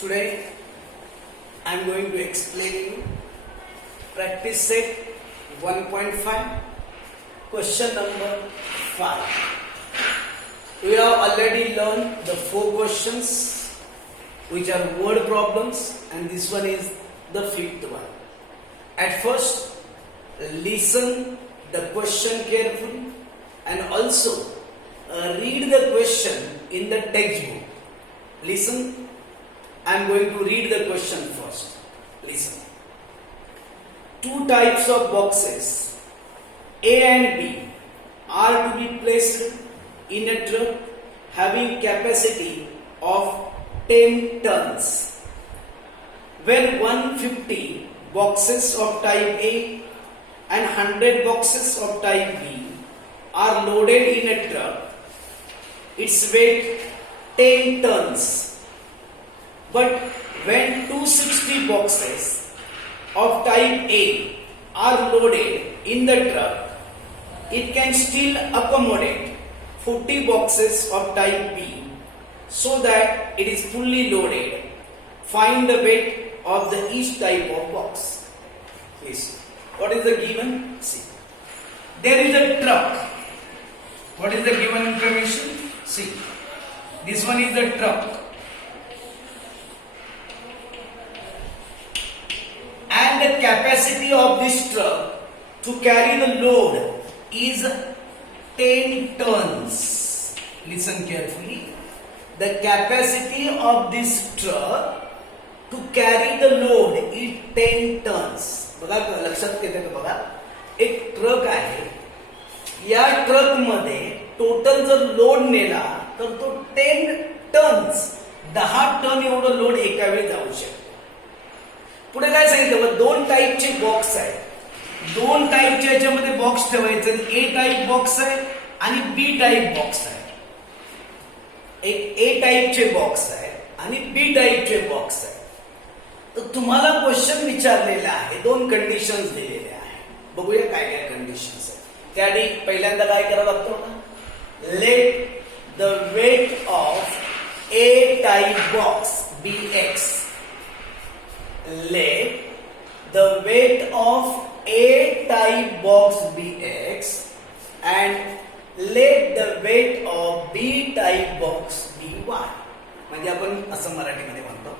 Today I am going to explain you practice set 1.5 question number 5. We have already learned the 4 questions which are word problems, and this one is the 5th one. At first, listen the question carefully and also read the question in the textbook. Listen. I am going to read the question first. Listen. 2 types of boxes, A and B, are to be placed in a truck having capacity of 10 tons. When 150 boxes of type A and 100 boxes of type B are loaded in a truck, its weight 10 tons. But when 260 boxes of type A are loaded in the truck, it can still accommodate 40 boxes of type B so that it is fully loaded. Find the weight of each type of box. Yes. What is the given? See. There is a truck. What is the given information? See. This one is the truck. And the capacity of this truck to carry the load is 10 tons. Listen carefully. The capacity of this truck to carry the load is 10 tons. बघा लक्षात घेते का बघा, एक truck आहे. या truck मध्ये total जर लोड नेला तर तो 10 टन्स 10 टन एवढं लोड एका वेळी जाऊ शकतो. पुढे काय सांगितलं, 2 टाईपचे बॉक्स आहेत. 2 टाईपच्या याच्यामध्ये बॉक्स ठेवायचे. ए टाईप बॉक्स आहे आणि बी टाईप बॉक्स आहे. एक ए टाईपचे बॉक्स आहे आणि बी टाईपचे बॉक्स आहे. तर तुम्हाला क्वेश्चन विचारलेला आहे, 2 कंडिशन्स दिलेल्या आहेत. बघूया काय काय कंडिशन्स आहेत. त्याआधी पहिल्यांदा काय करावं लागतं, let the weight of A type box be x. Let the weight of A type box be X and let the weight of B type box be Y. म्हणजे आपण असं मराठीमध्ये म्हणतो,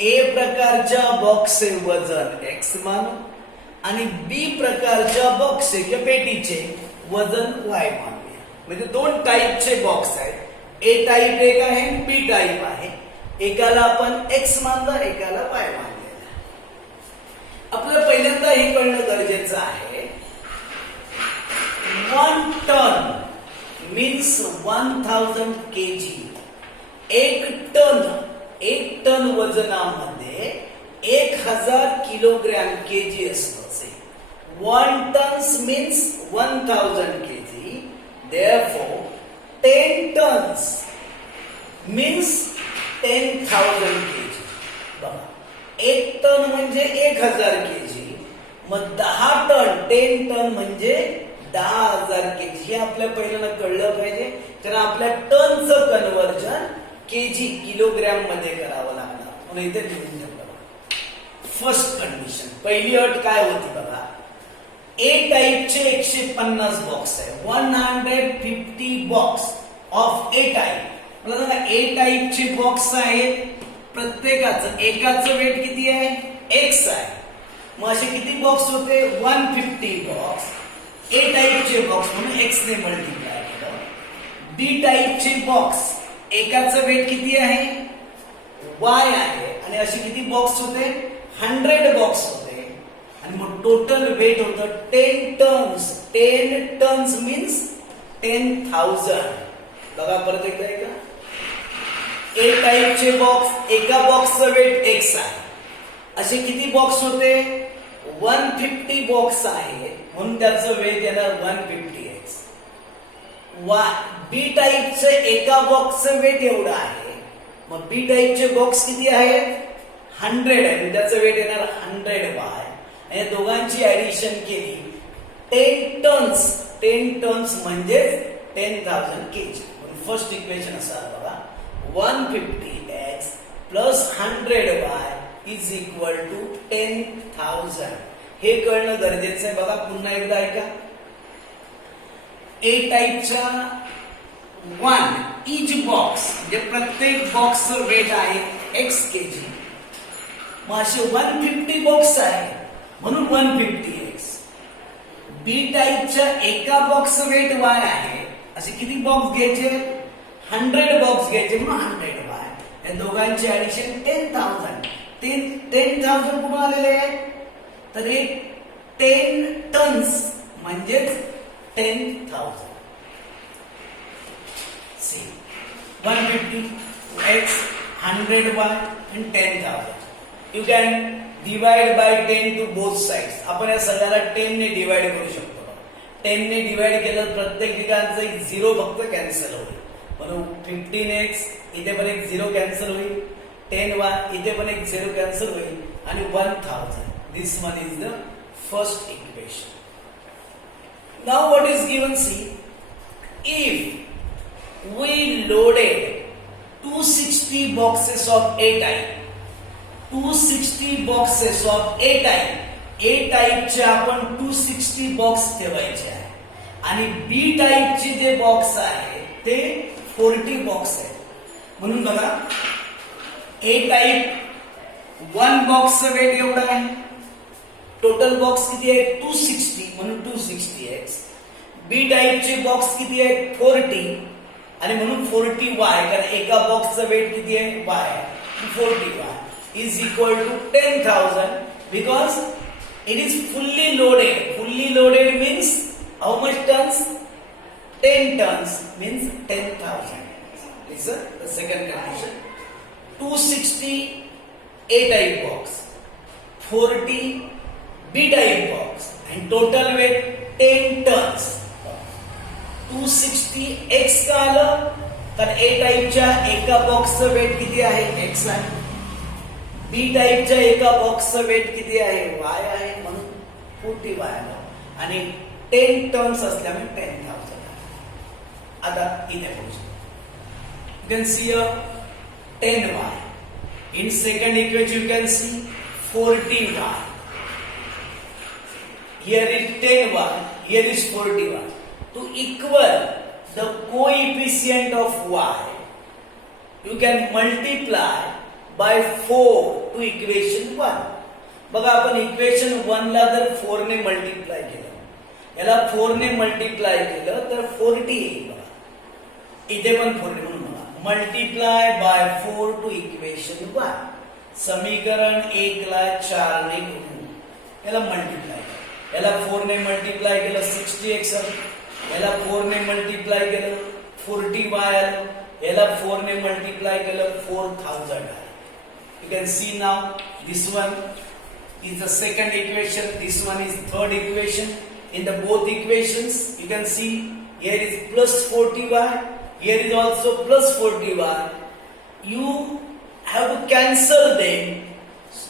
A प्रकारच्या बॉक्सचे वजन X मानू आणि B प्रकारच्या बॉक्सचे किंवा पेटीचे वजन Y मानूया. म्हणजे 2 टाईपचे बॉक्स आहेत. A टाईप एक आहे, B टाईप आहे. एकाला आपण X मानलं, एकाला Y मानलं. आपल्याला पहिल्यांदा हे कळणं गरजेचं आहे, 1 टन मीन्स 1000 kg. 1 टन वजनामध्ये 1000 किलोग्रॅम केजी असतं. 1 tons means 1000 kg. Therefore 10 tons means 10,000 kg. बघा, 1 टन म्हणजे 1000 केजी. मग 10 टन 10 टन म्हणजे 10,000 केजी. हे आपल्या पहिल्यांदा कळलं पाहिजे, कारण आपल्या टनचं कन्व्हर्जन केजी किलोग्रॅम मध्ये करावं लागणार. म्हणून इथे लिहून ठेवलं. फर्स्ट कंडिशन, पहिली अट काय होती बघा, ए टाईपचे 150 बॉक्स आहे. 150 बॉक्स ऑफ ए टाईप. मला सांगा, ए टाईपचे बॉक्स आहेत. प्रत्येकाचं एकाचं वेट किती आहे, X आहे. मग असे किती बॉक्स होते, 150 बॉक्स. ए टाईपचे बॉक्स म्हणून X ने मल्टिप्लाय केलं. बी टाईपचे बॉक्स एकाचं वेट किती आहे, Y आहे. आणि असे किती बॉक्स होते, 100 बॉक्स होते. आणि मग टोटल वेट होतं 10 टन्स. 10 tonnes means 10,000. बघा परत एकदा आहे का, ए टाईपचे बॉक्स, एका बॉक्सचं वेट X आहे. असे किती बॉक्स होते, 150 बॉक्स आहे म्हणून त्याचं वेट येणार 150X. बी टाईपचे एका बॉक्सचं वेट एवढं आहे. मग बी टाईपचे बॉक्स किती आहेत, 100 आहे, त्याचं वेट येणार 100Y. आणि दोघांची ऍडिशन केली 10 टन्स. 10 टन्स म्हणजे 10,000 kg. फर्स्ट इक्वेशन असं बघा, 150x plus 100y is equal to 10,000. हे कळणं गरजेचं आहे. बघा पुन्हा एकदा ऐका. ए टाईपच्या 1 इच बॉक्स म्हणजे प्रत्येक बॉक्सचं वेट आहे x kg. मग असे 150 बॉक्स आहे म्हणून 150x. बी टाईपच्या एका बॉक्सचं वेट y आहे. असे किती बॉक्स घ्यायचे? 100 बॉक्स घ्यायचे म्हणून 100y. या दोघांचे ऍडिशन 10,000. 10,000 कुठून आलेले आहे? तर हे 10 टन्स म्हणजेच 10,000. C 150x 100y and 10,000. You can divide by 10 to both sides. आपण या सगळ्याला 10 ने डिवाइड करू शकतो. 10 ने डिवाइड केलं प्रत्येक ठिकाणचं एक 0 फक्त कॅन्सल होईल. म्हणून 15x इथे पण एक 0 कॅन्सल होईल. 10y इथे पण एक 0 कॅन्सल होईल आणि 1000. This one is the first equation. Now what is given? See, if we loaded 260 boxes of A type, 260 boxes of A type, A type चे आपण 260 बॉक्स ठेवायचे आहे आणि B टाइप चे जे बॉक्स आहे ते 40 बॉक्स आहे. म्हणून बघा A टाइप 1 बॉक्सचं वेट एवढं आहे. टोटल बॉक्स किती आहे? 260 म्हणून 260x. बी टाइपचे बॉक्स किती आहे? 40 आणि म्हणून 40y. कारण एका बॉक्सचं वेट किती आहे? y. 40y is equal to 10,000 because it is fully loaded. Fully loaded means how much tons? 10 tons means 10,000. This is the second condition. 260 A type box, 40 B type box and total weight 10 tons. 260 x का आलं? तर A टाइपच्या एका बॉक्सचं weight किती आहे? x आहे. बी टाइपच्या एका बॉक्सचं weight किती आहे? y आहे म्हणून 40y आलं आणि 10 टन्स असल्यामुळे 10,000. आता इथे पोहोचू. You can see a 10y. In second equation you can see 40y. Here is 10y, here is 40y. To equal the coefficient of y, you can multiply by 4 to equation 1. बघा आपण equation 1 ला जर 4 ने multiply केलं, याला 4 ने multiply केलं तर 40 येईल. बघा इथे पण 40 म्हणून बघा मल्टिप्लाय बाय 4 टू इक्वेशन 1. समीकरण 1 ला 4 ने गुणून याला मल्टिप्लाय. याला 4 ने मल्टिप्लाय केलं 60x आलं. याला 4 ने मल्टिप्लाय केलं 40y आलं. याला 4 ने मल्टिप्लाय केलं 4000 आलं. You can see now this one is the second equation, this one is third equation. In the both equations you can see here is plus 40y, here is also plus 40y. You have to cancel them.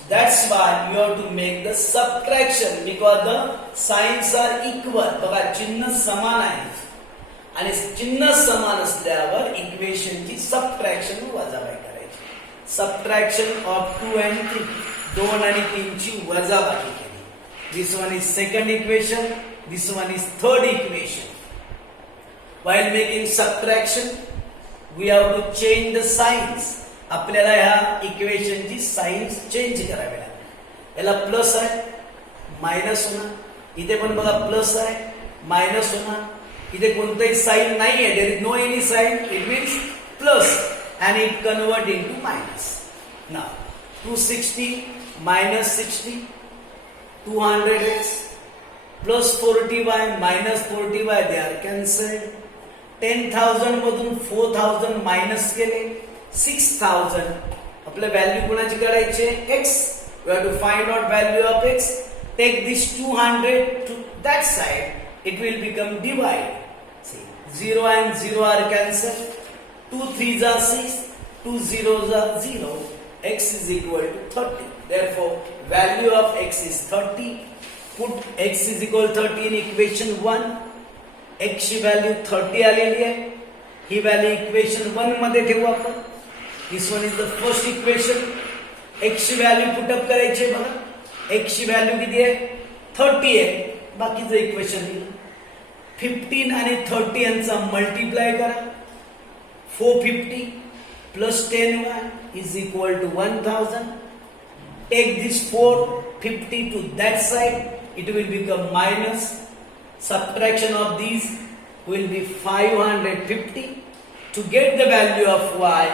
That's why you have to make the subtraction because the signs are equal. बघा चिन्ह समान आहे आणि चिन्ह समान असल्यावर इक्वेशनची subtraction वजाबाकी करायची. सबट्रॅक्शन ऑफ 2 and 3, 2 आणि 3 ची वजाबाकी केली. This one is second equation, this one is third equation. While making subtraction we have to change the signs. आपल्याला ह्या इक्वेशनची साइन्स चेंज करावी लागेल. याला प्लस आहे मायनस होणार. इथे पण बघा प्लस आहे मायनस होणार. इथे कोणताही साइन नाही आहे. There is no any sign. It means plus and it convert into minus. Now 260 minus 60, 200x plus 40y minus 40y, they are cancelled. 10,000 मधून 4,000 मायनस केले 6,000. आपल्या व्हॅल्यू कोणाची काढायची? x. We have to find out value of x. Take this 200 to that side. It will become divide. See, 0 and 0 are cancelled. 2 3s are 6, 2 zeros are 0. X is equal to 30. Therefore, value of x is 30. Put x is equal to 30 in equation 1. x ची value 30 आलेली आहे. ही value equation 1 मध्ये ठेवू आपण. This one is the first equation. x ची value put up करायची बघा. x ची व्हॅल्यू किती आहे 30 आहे. बाकीचं इक्वेशन दिलं 15 आणि 30 यांचा मल्टिप्लाय करा. 450 plus 10y is equal to 1000. Take this 450 to that side, it will become minus. Subtraction of these will be 550. To get the value of y,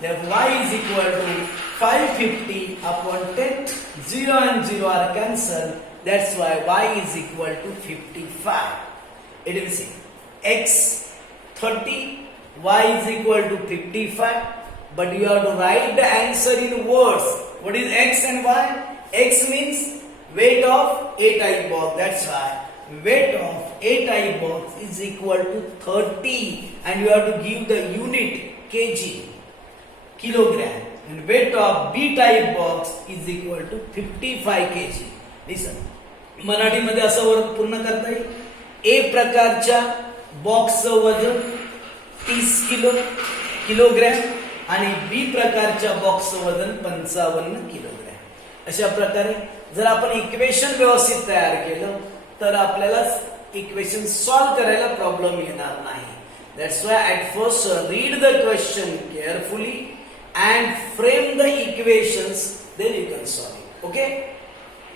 then y is equal to 550 upon 10. 0 and 0 are cancelled. That's why y is equal to 55. It will see x 30, y is equal to 55. But you have to write the answer in words. What is x and y? X means weight of a type box. That's why weight of a type box is equal to 30. And you have to give the unit kg, kilogram. And weight of b type box is equal to 55 kg. Listen. मराठीमध्ये असं वर्ग पूर्ण करता येईल. ए प्रकारच्या बॉक्सचं वजन 30 kilogram आणि बी प्रकारच्या बॉक्सचं वजन 55 किलोग्रॅम. अशा प्रकारे जर आपण इक्वेशन व्यवस्थित तयार केलं तर आपल्याला इक्वेशन सॉल्व्ह करायला प्रॉब्लेम येणार नाही. That's why at first read the question carefully and frame the equations, then you can solve. Okay.